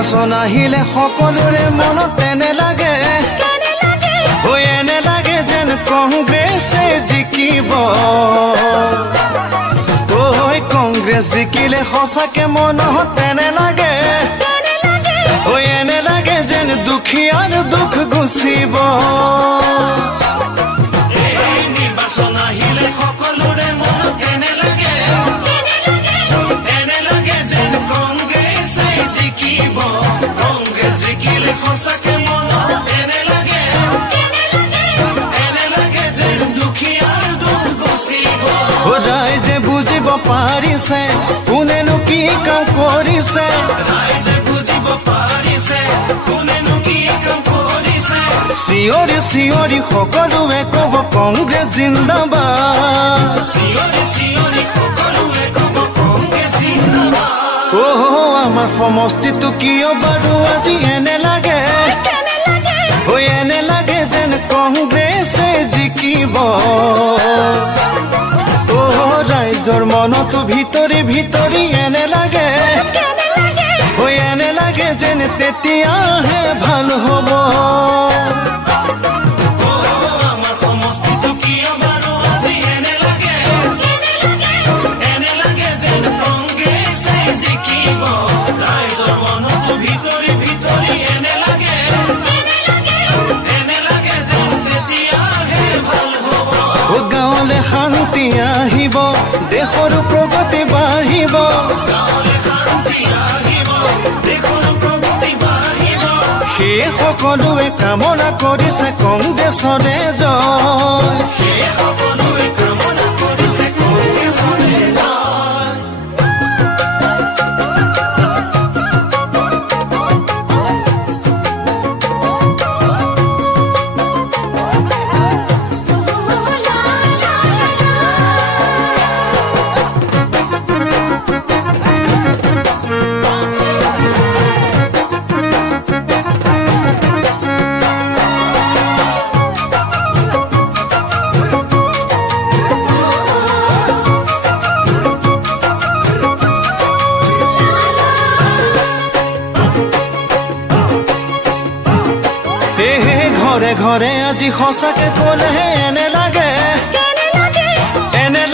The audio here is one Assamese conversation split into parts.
নিৰ্বাচন আহিলে সকলোৰে মনত তেনে লাগে হৈ এনে লাগে যেন কংগ্ৰেছে জিকিব ঐ কংগ্ৰেছ জিকিলে সঁচাকে মনত তেনে লাগে হৈ এনে লাগে যেন দুখীয়াৰ দুখ গুচিব নিৰ্বাচন আহিলে সকলোৰে মনত তেনে লাগে যেন কংগ্ৰেছে জিকিব কংগ্ৰেছ জিকিলে সঁচাকে মনত তেনে লাগে যেন দুখীয়াৰ দুখ গুচিব ৰাইজে বুজিব পাৰিছে কোনেনো কি কাম কৰিছে ৰাইজে বুজিব পাৰিছে কোনেনো কি কাম কৰিছে চিঞৰি চিঞৰি সকলোৱে ক'ব কংগ্ৰেছ জিন্দাবাদ চিঞৰি চিঞৰি সকলোৱে ক'ব কংগ্ৰেছ জিন্দাবাদ আমাৰ সমষ্টিটো কিয় বাৰু আজি এনে লাগে হৈ এনে লাগে যেন কংগ্ৰেছে জিকিব ৰাইজৰ মনতো ভিতৰি ভিতৰি এনে লাগে হৈ এনে লাগে যেন তেতিয়াহে ভাল হ'ব আমাৰ সমষ্টিটো কিয় বাৰু আজি এনে লাগে যেন কংগ্ৰেছে জিকিব ৰাইজৰ মনতো ভিতৰি ভিতৰি এনে লাগে যেন তেতিয়াহে ভাল হ'ব গাঁৱলে শান্তি আহিব দেশৰ প্ৰগতি বাঢ়িব সেই সকলোৱে কামনা কৰিছে কংগ্ৰেছৰে জয় ঘৰে ঘৰে আজি সঁচাকে ক'লেহে এনে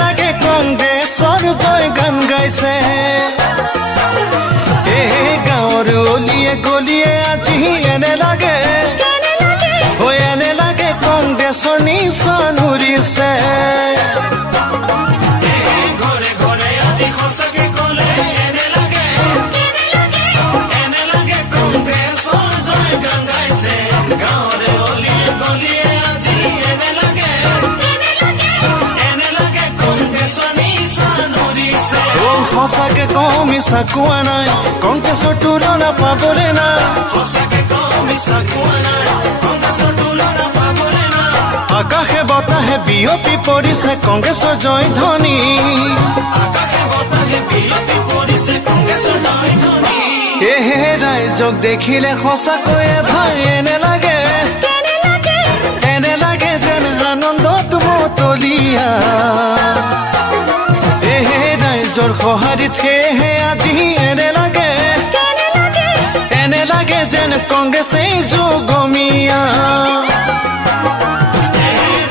লাগে কংগ্ৰেছৰ জয় গান গাইছে গাঁৱৰ অলিয়ে গলিয়ে আজি এনে লাগে হৈ এনে লাগে কংগ্ৰেছৰ নিচান উৰিছে ঘৰে ঘৰে আজি সঁচাকে ক'লে এনে লাগে কংগ্ৰেছৰ জয় গান গাইছে গাঁৱৰে অলিয়ে গলিয়ে আজি এনে লাগে কংগ্ৰেছৰ নিচান উৰিছে সঁচাকে কওঁ মিছা কোৱা নাই কংগ্ৰেছৰ তুলনা পাবলৈ নাই সঁচাকে কওঁ মিছা কোৱা নাই কংগ্ৰেছৰ তুলনা পাবলৈ নাই আকাশে বতাহে বিয়পি পৰিছে কংগ্ৰেছৰ জয় ধ্বনি আকাশে বতাহে বিয়পি পৰিছে কংগ্ৰেছৰ জয় ধ্বনি ৰাইজক দেখিলে সঁচাকৈয়ে ভাই এনে লাগে যেন আনন্দত মতলীয়া ৰাইজৰ সঁহাৰিত সেয়েহে আজি এনে লাগে যেন কংগ্ৰেছে যোগমীয়া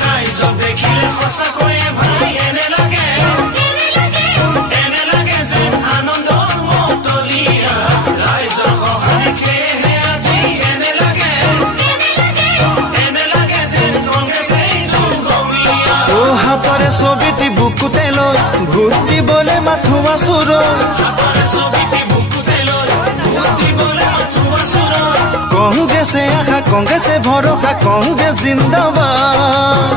ৰাইজক দেখিলে সঁচাকৈয়ে ভাই এনে লাগে যেন আনন্দত মতলীয়া ৰাইজৰ সঁহাৰিত সেয়েহে আজি এনে লাগে যেন কংগ্ৰেছে যোগমীয়া হাতৰে ছবিটি বুকুতে লৈ ভোট দিবলৈ মাথো আচুৰ কংগ্ৰেছে আশা কংগ্ৰেছে ভৰসা কংগ্ৰেছ জিন্দাবাদ